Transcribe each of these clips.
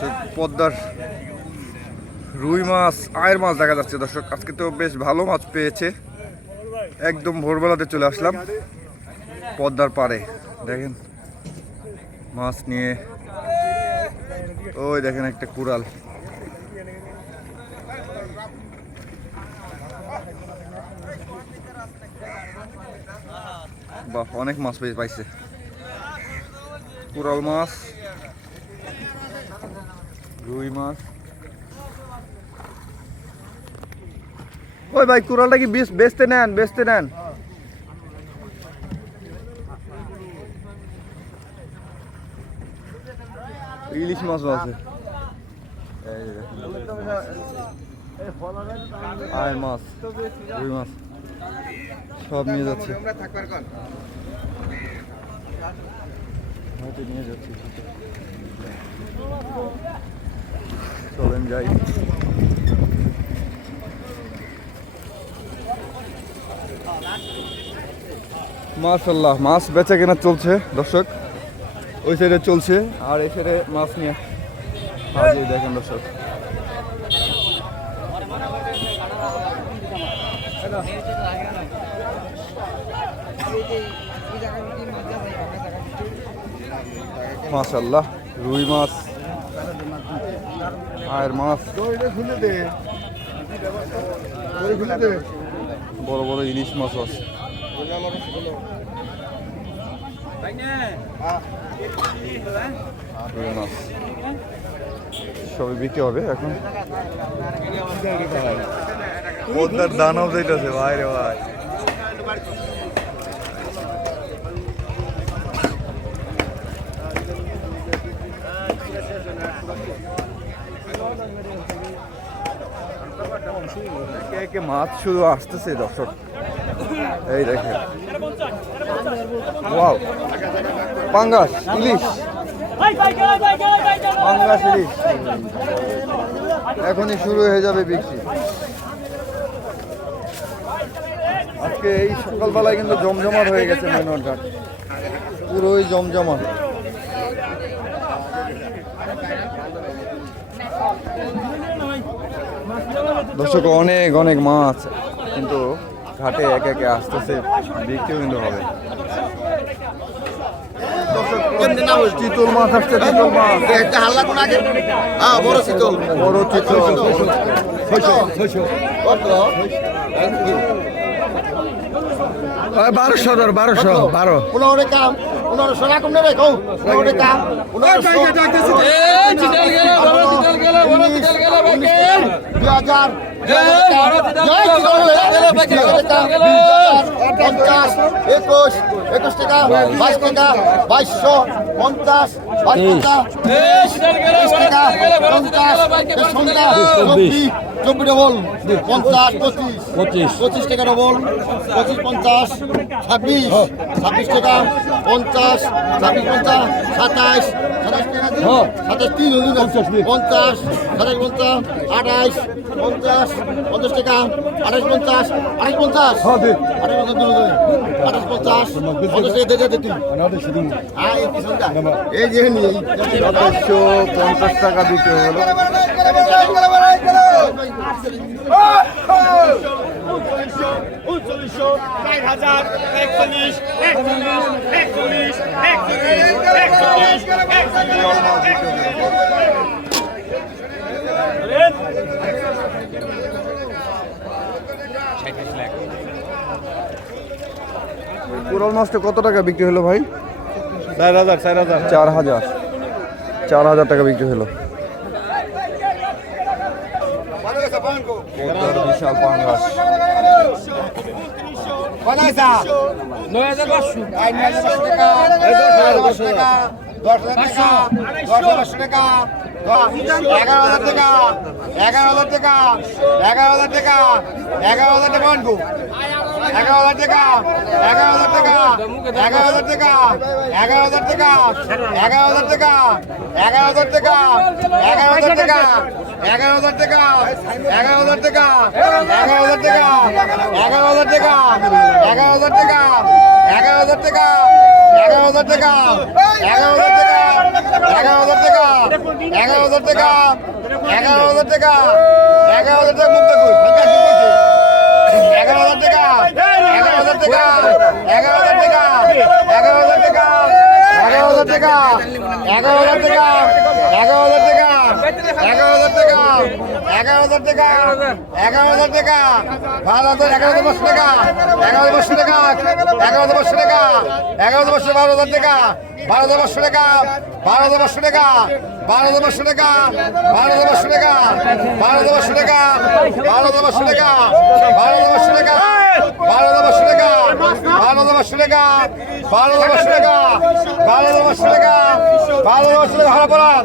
দর্শক পদ্মার রুই মাছ, আয়ের মাছ দেখা যাচ্ছে। দর্শক, আজকে তো বেশ ভালো মাছ পেয়েছে। একদম ভোরবেলাতে চলে আসলাম পদ্মার পাড়ে। দেখেন, মাছ নিয়ে, ওই দেখেন একটা কুড়াল। বাহ, অনেক মাছ পাইছে। কুড়াল মাছ। রুই মাছ। ওই ভাই, কুড়ালটা কি বেচ বেচতে নেন বেচতে নেন। ইলিশ মাছ আছে। আয়ের মাছ, রুই মাছ। সব নিয়ে যাচ্ছে। নিয়ে যাচ্ছি। চলেন যাই মাশাল্লাহ মাছ বেচা কেনা চলছে, দর্শক। ওই সাইডে চলছে, আর এই সাইডে মাছ নিয়ে দেখেন দর্শক। মাশাল্লাহ রুই মাছ। আর মাছ। বড় বড় ইলিশ মাছ আছে। সবই বিক্রি হবে এখন? আচ্ছা, পদ্মার দানও যেটা আছে ভাই রে ভাই। মাছ শুধু আসতেছে দর্শক? এই ওয়াও। পাঙ্গাস, ইলিশ। পাঙ্গাস, ইলিশ। এখনই শুরু হয়ে যাবে বিক্রি। আজকে এই সকালবেলায় কিন্তু জমজমাট হয়ে গেছে মেনুয়ার ঘাট পুরোই জমজমাট। দর্শক অনেক অনেক মাছ কিন্তু ঘাটে এক একে আসতেছে বিক্রিও কিন্তু হবে। চিতল মাছ আসছে চিতল মাছ। একটা হাল্লা কোন আগে? হ্যাঁ বড় শীতল বড় চিতল। বারোশো ধর বারোশো বারো। পনেরো কম কৌ? পনেরো দুই হাজার পঞ্চাশ একুশ একুশ টাকা বাইশ টাকা বাইশশো পঞ্চাশ বাইশ টাকা তেইশ টাকা পঞ্চাশ তেইশ টাকা চব্বিশ চব্বিশ ডবল পঞ্চাশ পঁচিশ পঁচিশ পঁচিশ টাকা ডবল পঁচিশ পঞ্চাশ ছাব্বিশ ছাব্বিশ টাকা পঞ্চাশ ছাব্বিশ সাতাশ তিন পঞ্চাশ সাতাশ পঞ্চাশ আঠাশ পঞ্চাশ পঞ্চাশ টাকা আঠাশ পঞ্চাশ আঠাশ পঞ্চাশ। হ্যাঁ, আঠাশ পঞ্চাশ আঠাশ পঞ্চাশ পঞ্চাশ টাকা দেখে তুই এই যে সাতাশশো পঞ্চাশ টাকা দিতে হলো। উনচল্লিশশো একচল্লিশ একচল্লিশ একচল্লিশ একচল্লিশ একচল্লিশ। কুড়াল মাছটা কত টাকা বিক্রি হলো ভাই? চার হাজার চার হাজার। চার হাজার। চার হাজার টাকা বিক্রি হলো। বিশাল পাঙ্গাস নয় হাজার পাঁচশো। দশ হাজার টাকা এগারো হাজার টাকা এগারো হাজার টাকা এগারো হাজার টাকা এগারো হাজার টাকা আনব এগারো হাজার টাকা এগারো হাজার টাকা এগারো হাজার টাকা এগারো হাজার টাকা এগারো হাজার টাকা এগারো হাজার টাকা এগারো হাজার টাকা এগারো হাজার টাকা এগারো হাজার টাকা এগারো হাজার টাকা এগারো হাজার টাকা এগারো হাজার টাকা এগারো হাজার টাকা এগারো হাজার টাকা এগারো হাজার টাকা এগারো হাজার টাকা এগারো হাজার টাকা এগারো হাজার টাকা এগারো হাজার টাকা টাকা এগারো হাজার টাকা এগারো হাজার টাকা এগারো হাজার টাকা এগারো হাজার টাকা এগারো হাজার টাকা এগারো হাজার টাকা এগারো হাজার টাকা এগারো হাজার টাকা বারো হাজার এগারো হাজার পাঁচশো টাকা এগারো হাজার পাঁচশো টাকা এগারো হাজার পাঁচশো টাকা এগারো হাজার পাঁচশো বারো হাজার টাকা বারো হাজার পাঁচশো টাকা বারো হাজার পাঁচশো টাকা বারো হাজার পাঁচশো টাকা বারো হাজার পাঁচশো টাকা বারো হাজার পাঁচশো টাকা বারো হাজার পাঁচশো টাকা বারো হাজার পাঁচশো টাকা বারো হাজার পাঁচশো টাকা বারো হাজার পাঁচশো টাকা বারো হাজার পাঁচশো টাকা বারো হাজার পাঁচশো টাকা বারো হাজার পাঁচশো টাকা ভাড়া পড়ান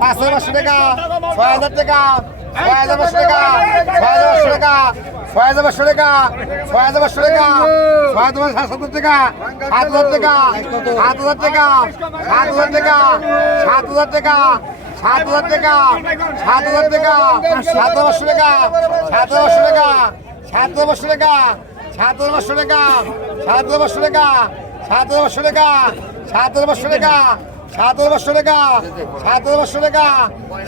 পাঁচশো টাকা ছয় হাজার টাকা ছয় হাজার পাঁচশো টাকা ছয় হাজার পাঁচশো টাকা ছয় হাজার পাঁচশো টাকা ছয় হাজার পাঁচশো টাকা ছয় হাজার সাতশো টাকা সাত হাজার টাকা সাত হাজার টাকা সাত হাজার টাকা সাত হাজার টাকা সাত হাজার টাকা সাত হাজার টাকা সাতের পাঁচশো টাকা টাকা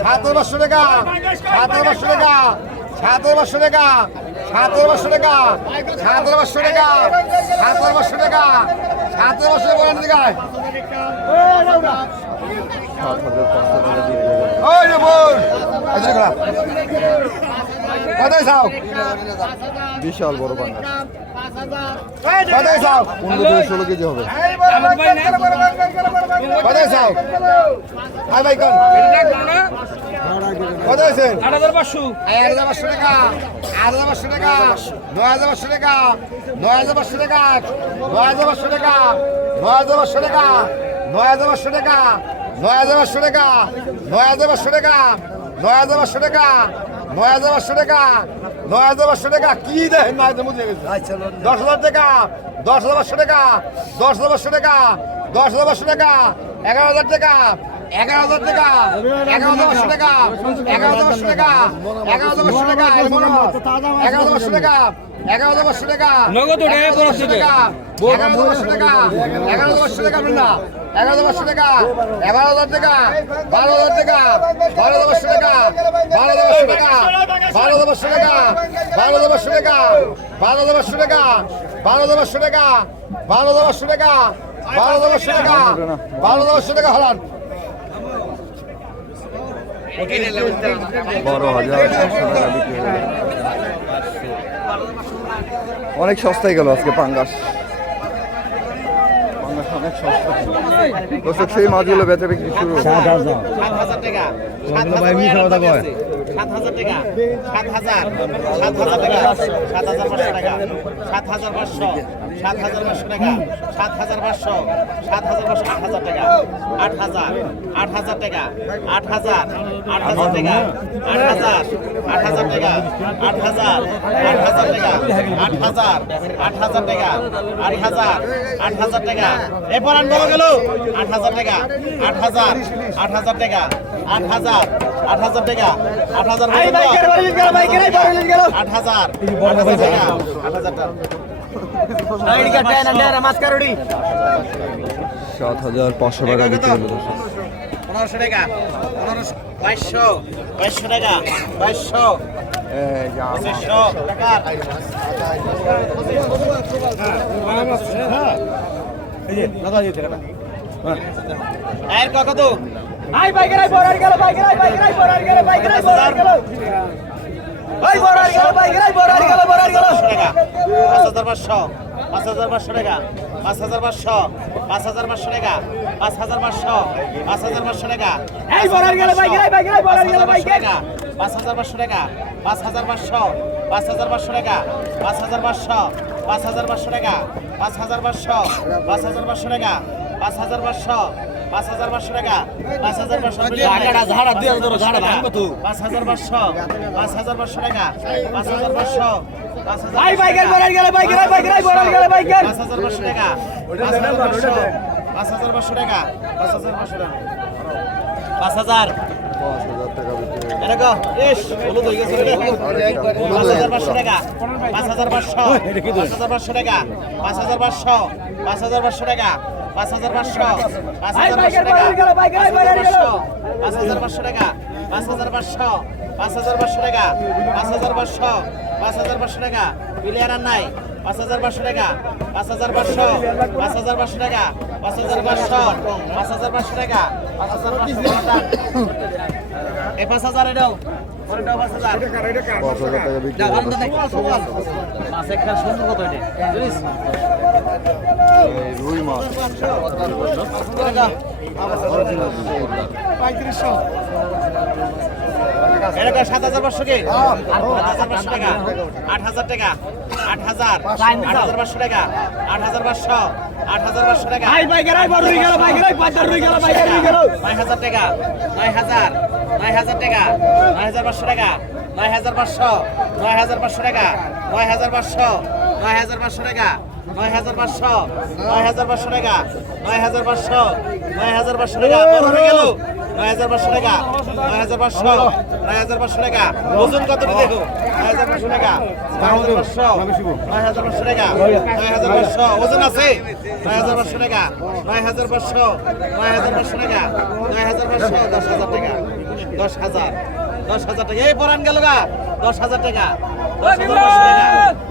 সাতের পাঁচশো টাকা সাতের পাঁচশো টাকা সাতের পাঁচশো টাকা সাতের পাঁচশো টাকা সাতের পাঁচশো টাকা সাতের পাঁচশো টাকা সাতের পাঁচশো বলেন রে বোন কোথায় যাও বিশাল বড় পাঙ্গাস কোথায় যাও পনেরো থেকে ষোলো কেজি হবে। কোথায় যাও আই ভাই কোন। কোথায় আছেন আট হাজার পাঁচশো এক হাজার পাঁচশো টাকা আট হাজার পাঁচশো টাকা নয় হাজার পাঁচশো টাকা নয় হাজার পাঁচশো টাকা নয় হাজার পাঁচশো টাকা নয় হাজার পাঁচশো টাকা নয় হাজার পাঁচশো টাকা নয় হাজার পাঁচশো টাকা নয় হাজার পাঁচশো টাকা নয় হাজার পাঁচশো টাকা নয় হাজার পাঁচশো টাকা। নয় হাজার পাঁচশো টাকা। কি দেখেন নয় হাজার মধ্যে দশ হাজার টাকা দশ হাজার পাঁচশো টাকা দশ হাজার পাঁচশো টাকা দশ হাজার পাঁচশো টাকা এগারো হাজার টাকা এগারো হাজার টাকা এগারো হাজার পাঁচশো টাকা এগারো হাজার পাঁচশো টাকা এগারো হাজার পাঁচশো টাকা এগারো হাজার পাঁচশো টাকা এগারো হাজার পাঁচশো টাকা নগদ ওটা এগারো হাজার পনেরোশো টাকা এগারো হাজার পাঁচশো টাকা এগারো হাজার পাঁচশো টাকা বলুন না এগারো হাজার পাঁচশো টাকা এগারো হাজার টাকা বারো হাজার টাকা বারো হাজার পাঁচশো টাকা বারো হাজার পাঁচশো টাকা বারো হাজার পাঁচশো টাকা বারো হাজার পাঁচশো টাকা বারো হাজার পাঁচশো টাকা বারো হাজার পাঁচশো টাকা বারো হাজার পাঁচশো টাকা বারো হাজার পাঁচশো টাকা বারো হাজার পাঁচশো টাকা হলান বারো হাজার পাঁচশো টাকা বিক্রি হবে অনেক সস্তায় গেল আজকে পাঙ্গাস। পাঙ্গাস অনেক সস্তা। দর্শক সেই মাছগুলো বেচা বিক্রি শুরু। সাত হাজার টাকা। সাত হাজার টাকা সাত হাজার টাকা সাত হাজার টাকা সাত হাজার পাঁচশো টাকা সাত হাজার পাঁচশো সাত হাজার পাঁচশো সাত হাজার পাঁচশো সাত হাজার পাঁচশো সাত হাজার টাকা আট হাজার আট হাজার টাকা আট হাজার আট হাজার টাকা আট হাজার আট হাজার টাকা আট হাজার আট হাজার টাকা আট হাজার আট হাজার টাকা আট হাজার আট হাজার টাকা এরপর আন বড় গেল আট হাজার টাকা আট হাজার আট হাজার টাকা আট হাজার আট হাজার টাকা। আট হাজার আট হাজার। টাকা। আট হাজার টাকা। সাত হাজার পাঁচশো টাকা হলো। দর্শক পনেরোশো টাকা। পনেরোশো বাইশশো। বাইশশো টাকা। বাইশশো। পঁচিশশো। টাকা এর কত? আই বাইকের আই বড়ার গেল বাইকের আই বাইকের আই বড়ার গেল বাইকের আই বড়ার গেল আই বড়ার গেল বাইকের আই বড়ার গেল বড়ার গেল টাকা পাঁচ হাজার পাঁচশো পাঁচ হাজার পাঁচশো টাকা পাঁচ হাজার পাঁচশো পাঁচ হাজার পাঁচশো টাকা পাঁচ হাজার পাঁচশো পাঁচ হাজার পাঁচশো টাকা এই বড়ার গেল বাইকের আই বাইকের আই বড়ার গেল বাইকের টাকা পাঁচ হাজার পাঁচশো টাকা পাঁচ হাজার পাঁচশো পাঁচ হাজার পাঁচশো টাকা পাঁচ হাজার পাঁচশো পাঁচ হাজার পাঁচশো টাকা পাঁচ হাজার পাঁচশো পাঁচ হাজার পাঁচশো টাকা পাঁচ হাজার পাঁচশো পাঁচ হাজার পাঁচশো টাকা পাঁচ হাজার পাঁচশো পাঁচ হাজার পাঁচশো পাঁচ হাজার পাঁচশো টাকা পাঁচ হাজার পাঁচশো পাঁচ হাজার ভাই বাইকের বড়ার গেল বাইকের বাইকের বড়ার গেল বাইকের পাঁচ হাজার পাঁচশো টাকা পাঁচ হাজার পাঁচশো পাঁচ হাজার পাঁচশো টাকা পাঁচ হাজার পাঁচশো টাকা পাঁচ হাজার এরকম ইস হলুদ হয়ে পাঁচ হাজার পাঁচশো টাকা পাঁচ হাজার পাঁচশো পাঁচ হাজার পাঁচশো টাকা পাঁচ হাজার পাঁচশো পাঁচ হাজার পাঁচশো টাকা পাঁচ হাজার পাঁচশো পাঁচ হাজার পাঁচশো টাকা পাঁচ হাজার পাঁচশো টাকা পাঁচ হাজার পাঁচশো পাঁচ হাজার পাঁচশো টাকা পাঁচ হাজার পাঁচশো পাঁচ হাজার পাঁচশো টাকা প্লেয়ার আর নাই পাঁচ হাজার পাঁচশো টাকা পাঁচ হাজার পাঁচশো পাঁচ হাজার পাঁচশো টাকা পাঁচ হাজার পাঁচশো পাঁচ হাজার পাঁচশো টাকা পাঁচ হাজার পাঁচশো টাকা এই পাঁচ হাজার এটাও পরেরটাও পাঁচ হাজার পাঁচ হাজার টাকা রুই মাছ এরকম সাত হাজার পাঁচশো কে টাকা আট হাজার টাকা আট হাজার আট হাজার পাঁচশো টাকা আট হাজার পাঁচশো আট হাজার পাঁচশো টাকা নয় হাজার টাকা নয় হাজার নয় হাজার টাকা নয় হাজার পাঁচশো টাকা নয় হাজার পাঁচশো নয় হাজার পাঁচশো টাকা নয় হাজার পাঁচশো নয় হাজার পাঁচশো টাকা। নয় হাজার পাঁচশো নয় হাজার পাঁচশো টাকা নয় হাজার পাঁচশো নয় হাজার পাঁচশো টাকা বড় হয়ে গেল নয় হাজার পাঁচশো টাকা নয় হাজার পাঁচশো নয় হাজার পাঁচশো টাকা ওজন কতটি দেখো নয় হাজার পাঁচশো টাকা নয় হাজার পাঁচশো নয় হাজার পাঁচশো টাকা নয় হাজার পাঁচশো ওজন আছে নয় হাজার পাঁচশো টাকা নয় হাজার পাঁচশো নয় হাজার পাঁচশো টাকা নয় হাজার পাঁচশো দশ হাজার টাকা দশ হাজার দশ হাজার টাকা। এই পরান গেল গা। দশ হাজার টাকা।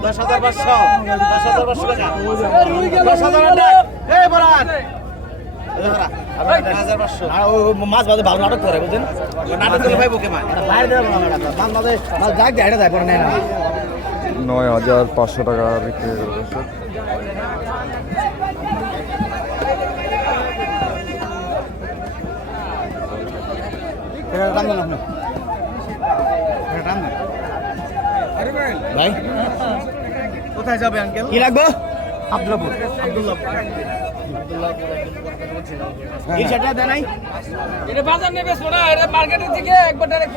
দশ হাজার পাঁচশো দশ হাজার পাঁচশো। টাকা। দশ হাজার টাকা। এই পরান মাছ বাজে ভালো নাটক করে বুঝছেন? নাটক করে ভাই বুকে মাছ মাছ যাক যায় যায় পরে নেয় না। নয় হাজার পাঁচশো টাকা বিক্রি ভাই। কোথায় যাবে আঙ্কেল কি লাগবে? আব্দুল্লাপুর। এই সেটা দেয় নাই? এটা বাজার নেবে শোনা এটা মার্কেটের দিকে একবার ডাইরেক্ট